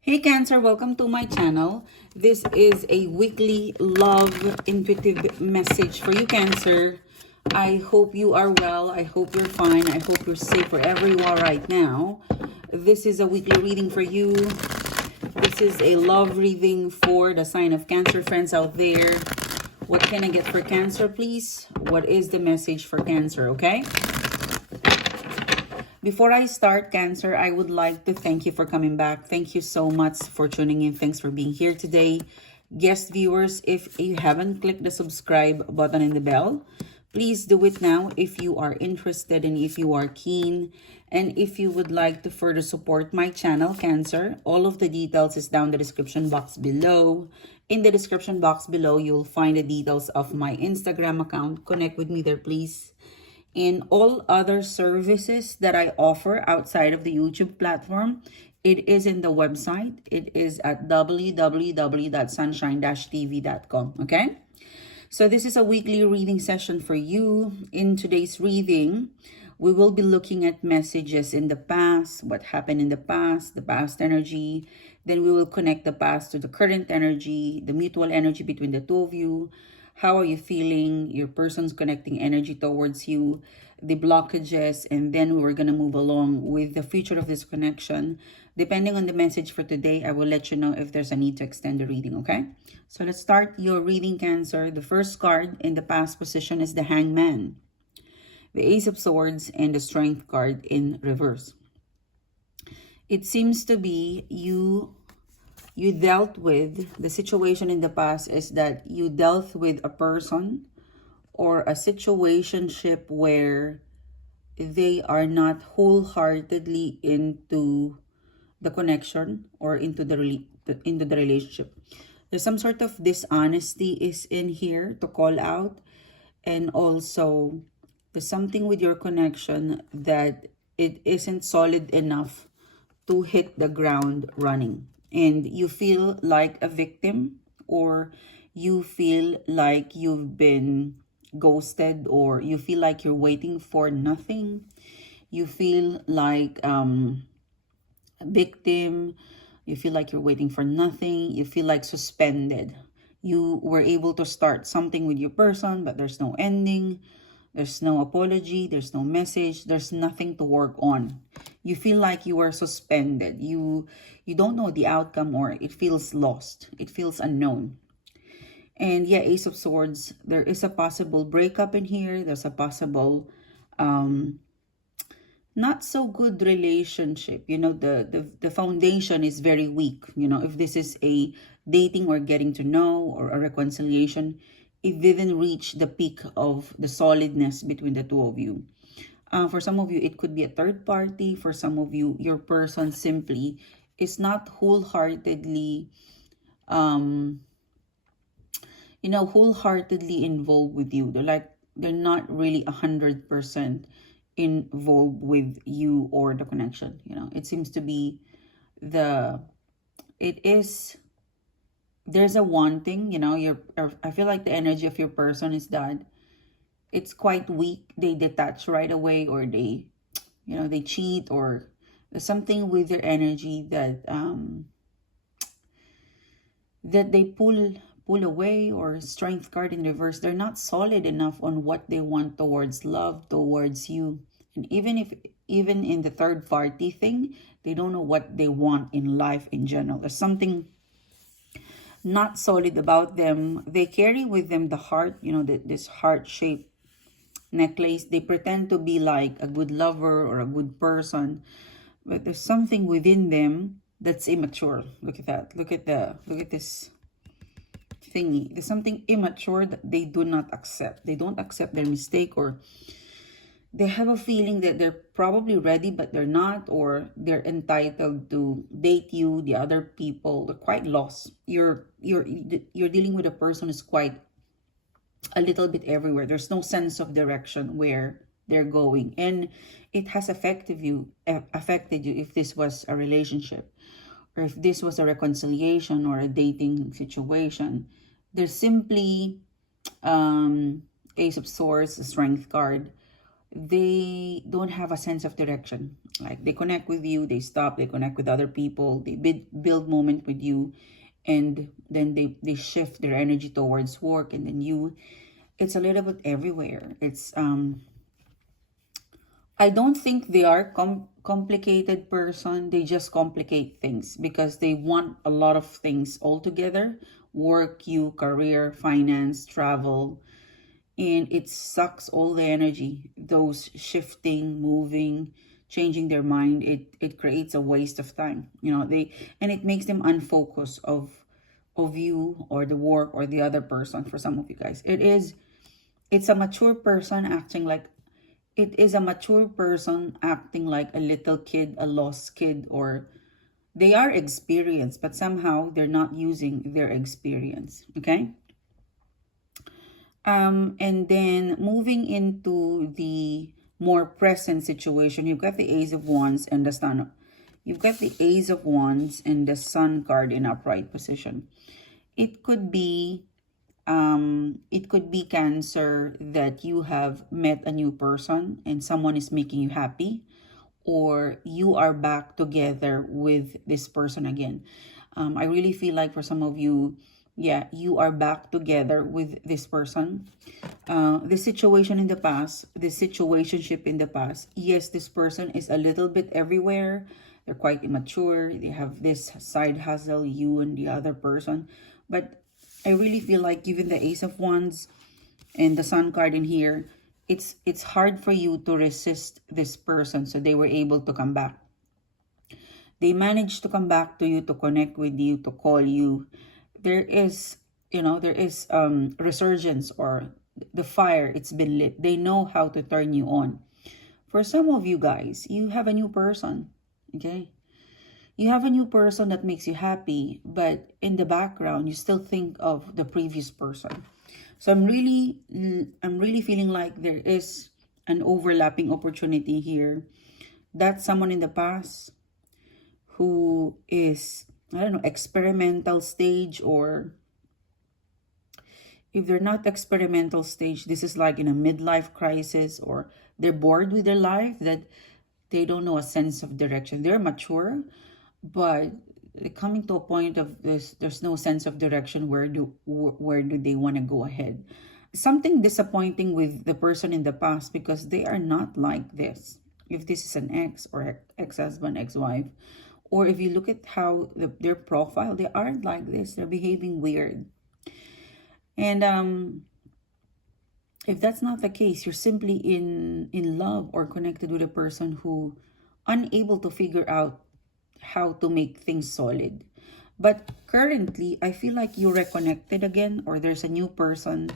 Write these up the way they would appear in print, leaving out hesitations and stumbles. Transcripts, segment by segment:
Hey Cancer, welcome to my channel. This is a weekly love intuitive message for you Cancer. I hope you are well. I hope you're fine. I hope you're safe wherever you are right now. This is a weekly reading for you. This is a love reading for the sign of Cancer friends out there. What can I get for Cancer, please? What is the message for Cancer, okay? Before I start, Cancer, I would like to thank you for coming back. Thank you so much for tuning in. Thanks for being here today. Guest viewers, if you haven't clicked the subscribe button and the bell, please do it now if you are interested and if you are keen. And if you would like to further support my channel, Cancer, all of the details is down the description box below. In the description box below, you'll find the details of my Instagram account. Connect with me there, please. And all other services that I offer outside of the YouTube platform, it is in the website. It is at www.sunshine-tv.com. Okay? So this is a weekly reading session for you. In today's reading, we will be looking at messages in the past, what happened in the past energy. Then we will connect the past to the current energy, the mutual energy between the two of you. How are you feeling? Your person's connecting energy towards you, the blockages, and then we're going to move along with the future of this connection. Depending on the message for today, I will let you know if there's a need to extend the reading, okay? So let's start your reading, Cancer. The first card in the past position is the Hangman, the Ace of Swords, and the Strength card in reverse. It seems to be you dealt with, the situation in the past is that you dealt with a person or a situationship where they are not wholeheartedly into the connection or into the relationship. There's some sort of dishonesty is in here to call out, and also there's something with your connection that it isn't solid enough to hit the ground running. And you feel like a victim, or you feel like you've been ghosted, or you feel like you're waiting for nothing. You feel like a victim. You feel like you're waiting for nothing. You feel like suspended. You were able to start something with your person, but there's no ending. There's no apology. There's no message. There's nothing to work on. You feel like you are suspended. You don't know the outcome, or it feels lost. It feels unknown. And yeah, Ace of Swords, there is a possible breakup in here. There's a possible not so good relationship. You know, the foundation is very weak. You know, if this is a dating or getting to know or a reconciliation, it didn't reach the peak of the solidness between the two of you. For some of you, it could be a third party. For some of you, your person simply is not wholeheartedly, wholeheartedly involved with you. They're not really 100% involved with you or the connection. You know, it seems to be there's a wanting. You know, I feel like the energy of your person is that it's quite weak. They detach right away, or they cheat, or there's something with their energy that that they pull away. Or Strength card in reverse, they're not solid enough on what they want towards love, towards you. And even in the third party thing, they don't know what they want in life in general. There's something not solid about them. They carry with them the heart, this heart-shaped necklace. They pretend to be like a good lover or a good person, but there's something within them that's immature. Look at that. Look at this thingy. There's something immature that they do not accept. They don't accept their mistake, or they have a feeling that they're probably ready but they're not, or they're entitled to date you, the other people. They're quite lost. You're dealing with a person who's quite a little bit everywhere. There's no sense of direction where they're going, and it has affected you if this was a relationship, or if this was a reconciliation or a dating situation. There's simply Ace of Swords, the Strength card. they don't have a sense of direction. Like they connect with you, they stop, they connect with other people, they build moment with you, and then they shift their energy towards work, and then you, it's a little bit everywhere. It's I don't think they are complicated person. They just complicate things because they want a lot of things all together. Work, you, career, finance, travel. And it sucks all the energy. Those shifting, moving, changing their mind. It creates a waste of time. You know, and it makes them unfocused of you or the work or the other person. For some of you guys, it's a mature person acting like, it is a mature person acting like a little kid, a lost kid, or they are experienced, but somehow they're not using their experience. Okay. And then moving into the more present situation, you've got the Ace of Wands and the Sun. You've got the Ace of Wands and the Sun card in upright position. It could be Cancer, that you have met a new person and someone is making you happy, or you are back together with this person again. I really feel like for some of you, yeah, you are back together with this person. The situation in the past, the situationship in the past, yes, this person is a little bit everywhere. They're quite immature. They have this side hustle, you and the other person. But I really feel like, given the Ace of Wands and the Sun card in here, it's hard for you to resist this person. So they were able to come back. They managed to come back to you, to connect with you, to call you. There is, resurgence, or the fire, it's been lit. They know how to turn you on. For some of you guys, you have a new person, okay? You have a new person that makes you happy, but in the background, you still think of the previous person. So I'm really feeling like there is an overlapping opportunity here. That's someone in the past who is, I don't know, experimental stage, or if they're not experimental stage, this is like in a midlife crisis, or they're bored with their life, that they don't know a sense of direction. They're mature, but coming to a point of this, there's no sense of direction. Where do they want to go ahead? Something disappointing with the person in the past, because they are not like this. If this is an ex or ex-husband, ex-wife, or if you look at how their profile, they aren't like this. They're behaving weird. And if that's not the case, you're simply in love or connected with a person who unable to figure out how to make things solid. But currently, I feel like you reconnected again, or there's a new person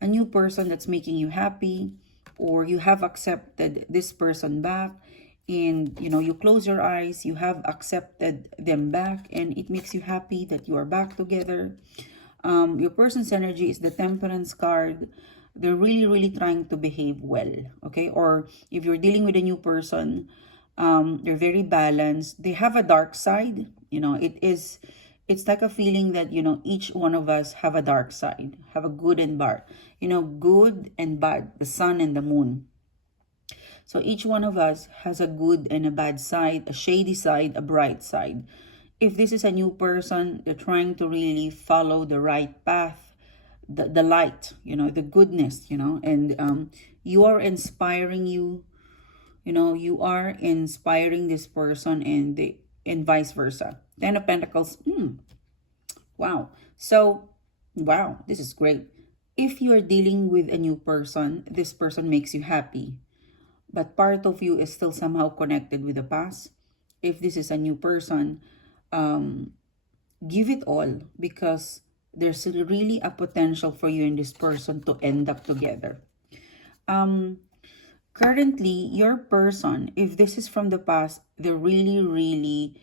that's making you happy, or you have accepted this person back, and you close your eyes, you have accepted them back, and it makes you happy that you are back together. Your person's energy is the Temperance card. They're really trying to behave well, okay? Or if you're dealing with a new person, they're very balanced. They have a dark side. It's like a feeling that, each one of us have a dark side, have a good and bad, good and bad, the sun and the moon. So each one of us has a good and a bad side, a shady side, a bright side. If this is a new person, they're trying to really follow the right path, the light, the goodness, and you are inspiring you are inspiring this person, and vice versa. 10 of Pentacles. Wow. So, wow, this is great. If you are dealing with a new person, this person makes you happy, but part of you is still somehow connected with the past. If this is a new person, give it all, because there's really a potential for you and this person to end up together. Currently, your person, if this is from the past, they're really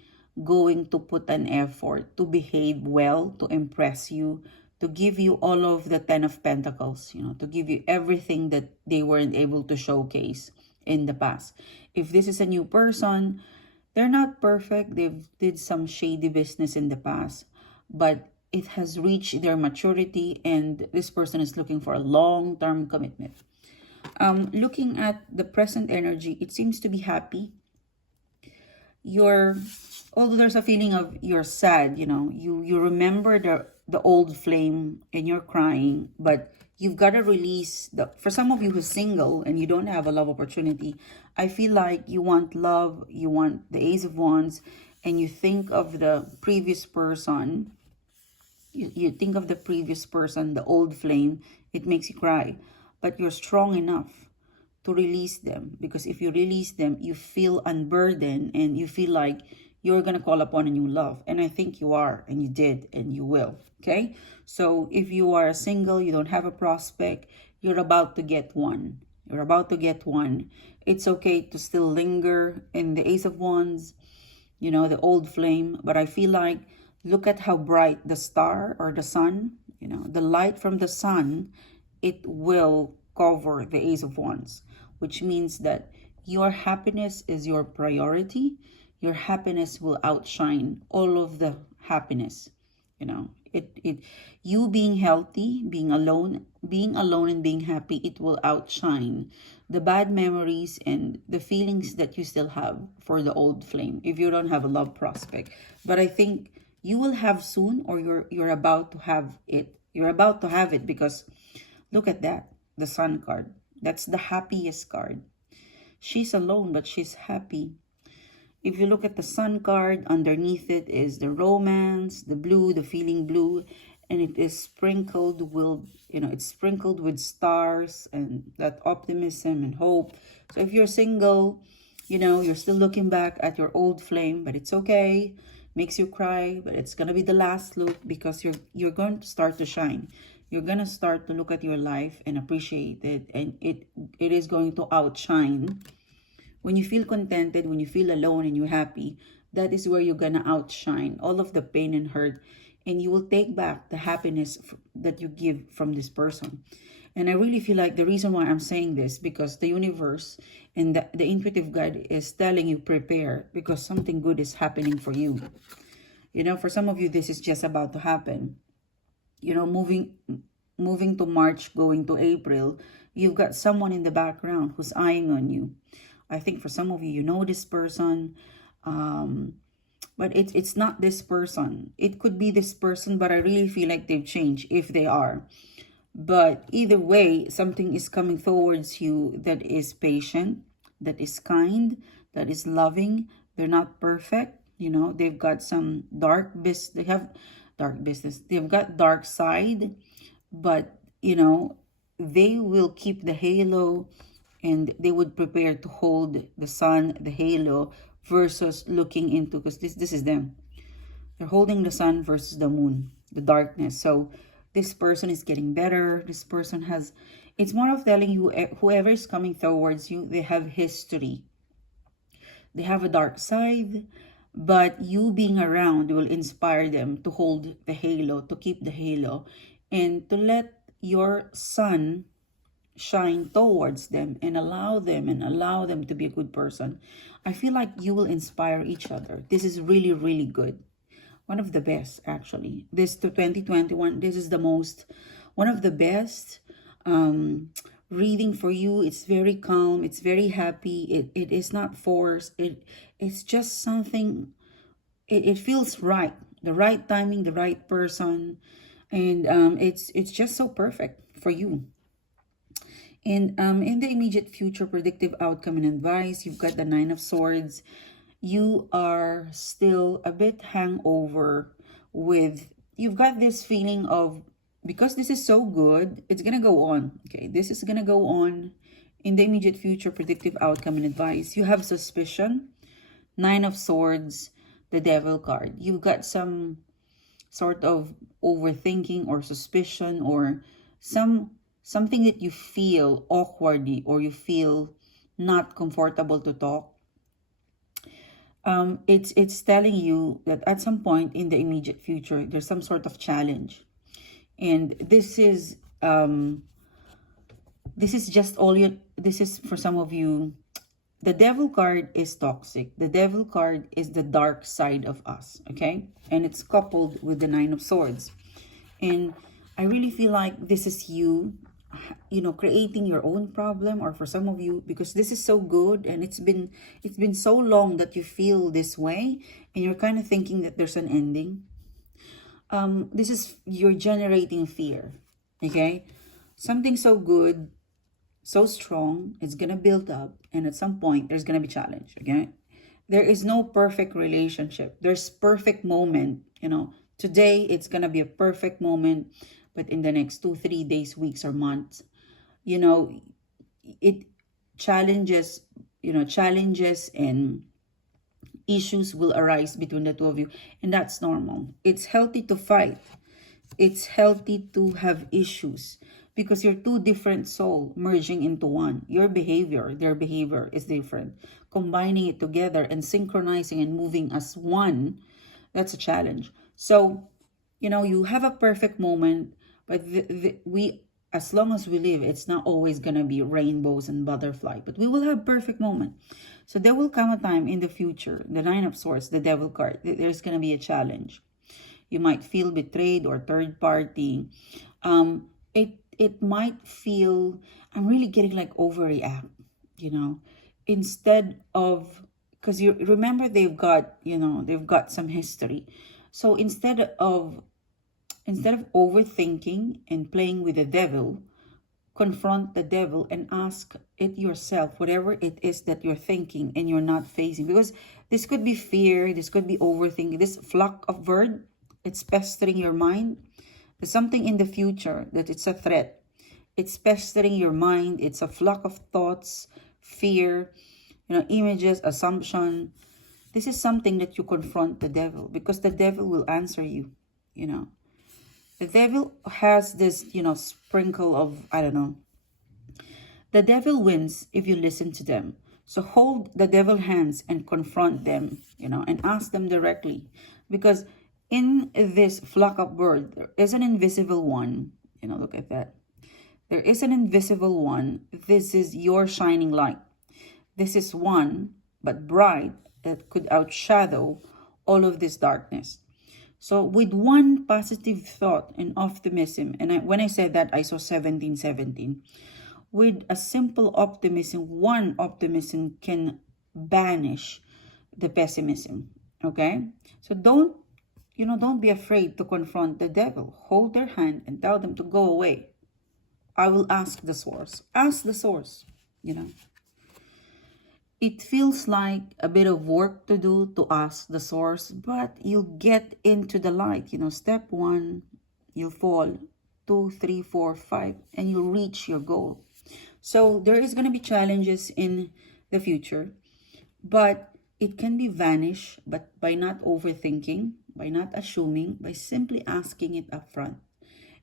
going to put an effort to behave well, to impress you, to give you all of the 10 of Pentacles, to give you everything that they weren't able to showcase in the past. If this is a new person, they're not perfect. They've did some shady business in the past, but it has reached their maturity, and this person is looking for a long-term commitment. Looking at the present energy, it seems to be happy. Although there's a feeling of you're sad, you remember the old flame and you're crying, but you've got to release for some of you who's single and you don't have a love opportunity, I feel like you want love, you want the Ace of Wands, and you think of the previous person. You think of the previous person, the old flame, it makes you cry. But you're strong enough to release them, because if you release them, you feel unburdened and you feel like you're going to call upon a new love. And I think you are, and you did, and you will. Okay? So if you are single, you don't have a prospect, you're about to get one. You're about to get one. It's okay to still linger in the Ace of Wands, the old flame. But I feel like, look at how bright the star or the sun, the light from the sun, it will cover the Ace of Wands, which means that your happiness is your priority. Your happiness will outshine all of the happiness. You being healthy, being alone and being happy, it will outshine the bad memories and the feelings that you still have for the old flame if you don't have a love prospect. But I think you will have soon, or you're about to have it. You're about to have it, because look at that, the Sun card. That's the happiest card. She's alone, but she's happy. If you look at the Sun card, underneath it is the romance, the blue, the feeling blue, and it is sprinkled with, it's sprinkled with stars and that optimism and hope. So if you're single, you're still looking back at your old flame, but it's okay. Makes you cry, but it's gonna be the last look, because you're going to start to shine. You're gonna start to look at your life and appreciate it, and it is going to outshine. When you feel contented, when you feel alone and you're happy, that is where you're gonna outshine all of the pain and hurt, and you will take back the happiness that you give from this person. And I really feel like the reason why I'm saying this, because the universe and the intuitive guide is telling you, prepare, because something good is happening for you. For some of you, this is just about to happen. Moving to March, going to April, you've got someone in the background who's eyeing on you. I think for some of you, this person, but it's not this person. It could be this person, but I really feel like they've changed, if they are. But either way, something is coming towards you that is patient, that is kind, that is loving. They're not perfect. They've got some they have dark business. They've got dark side, but, they will keep the halo, and they would prepare to hold the sun, the halo, versus looking into, because this is them. They're holding the sun versus the moon, the darkness. So this person is getting better. This person it's more of telling you, whoever is coming towards you, they have history. They have a dark side, but you being around will inspire them to hold the halo, to keep the halo, and to let your sun shine towards them and allow them to be a good person. I feel like you will inspire each other. This is really, really good. One of the best, actually. This to 2021, this is one of the best reading for you. It's very calm. It's very happy. It is not forced. It's just something, it feels right. The right timing, the right person. And it's just so perfect for you. And in the immediate future, predictive outcome and advice, you've got the Nine of Swords. You are still a bit hangover you've got this feeling of, because this is so good, it's going to go on. Okay, this is going to go on. In the immediate future, predictive outcome and advice, you have suspicion. Nine of Swords, the Devil card. You've got some sort of overthinking or suspicion, or something that you feel awkwardly, or you feel not comfortable to talk. It's telling you that at some point in the immediate future, there's some sort of challenge. And this is just this is for some of you. The Devil card is toxic. The Devil card is the dark side of us, okay? And it's coupled with the Nine of Swords. And I really feel like this is you creating your own problem, or for some of you, because this is so good and it's been so long that you feel this way, and you're kind of thinking that there's an ending. This is, you're generating fear. Okay, something so good, so strong, it's gonna build up, and at some point there's gonna be challenge. Okay, there is no perfect relationship. There's perfect moment. Today it's gonna be a perfect moment, but in the next 2 3 days, weeks, or months, you know it challenges challenges and issues will arise between the two of you, and that's normal. It's healthy to fight. It's healthy to have issues, because you're two different soul merging into one. Your behavior, their behavior is different. Combining it together and synchronizing and moving as one, that's a challenge. So, you have a perfect moment, but we, as long as we live, it's not always gonna be rainbows and butterfly, but we will have perfect moment. So there will come a time in the future, the Nine of Swords, the Devil card, there's gonna be a challenge. You might feel betrayed or third party. It might feel, I'm really getting like overreact, instead of, because you remember they've got some history. So instead of overthinking and playing with the devil, confront the devil and ask it yourself, whatever it is that you're thinking and you're not facing. Because this could be fear, this could be overthinking. This flock of bird, it's pestering your mind. There's something in the future that it's a threat. It's pestering your mind. It's a flock of thoughts, fear, images, assumption. This is something that you confront the devil, because the devil will answer you. The devil has this, sprinkle of, I don't know. The devil wins if you listen to them. So hold the devil hands and confront them, and ask them directly. Because in this flock of bird, there is an invisible one. Look at that. There is an invisible one. This is your shining light. This is one, but bright, that could outshadow all of this darkness. So with one positive thought and optimism, and when I said that, I saw 1717. With a simple optimism, one optimism can banish the pessimism. Okay? So don't be afraid to confront the devil. Hold their hand and tell them to go away. I will ask the source. Ask the source, It feels like a bit of work to do to ask the source, but you'll get into the light. Step 1, you'll fall. 2, 3, 4, 5, and you'll reach your goal. So there is going to be challenges in the future, but it can be vanished, but by not overthinking, by not assuming, by simply asking it up front.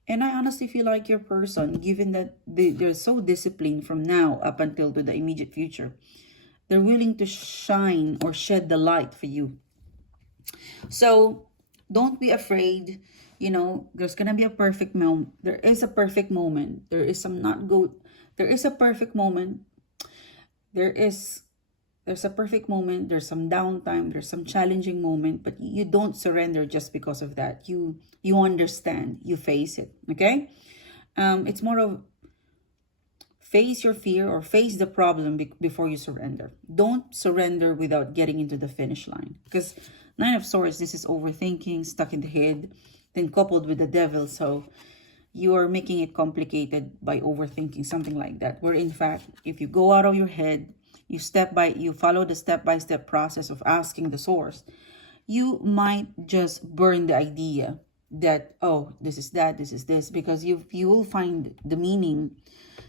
And I honestly feel like your person, given that they're so disciplined from now up until to the immediate future, they're willing to shine or shed the light for you. So don't be afraid. There's going to be a perfect moment. There is a perfect moment. There is some not good. There is a perfect moment. There's a perfect moment. There's some downtime. There's some challenging moment. But you don't surrender just because of that. You understand. You face it. Okay? It's more of face your fear or face the problem before you surrender. Don't surrender without getting into the finish line. Because Nine of Swords, this is overthinking, stuck in the head, then coupled with the devil. So you are making it complicated by overthinking, something like that. Where in fact, if you go out of your head, you follow the step-by-step process of asking the source, you might just burn the idea that, oh, this is that, this is this, because you will find the meaning,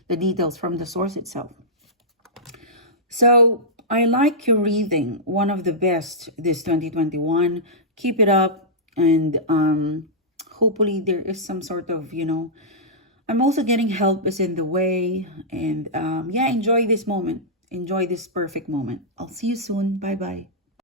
the details from the source itself. So I like your reading, one of the best this 2021. Keep it up, and hopefully there is some sort of, I'm also getting help is in the way, and enjoy this moment. Enjoy this perfect moment. I'll see you soon. Bye-bye.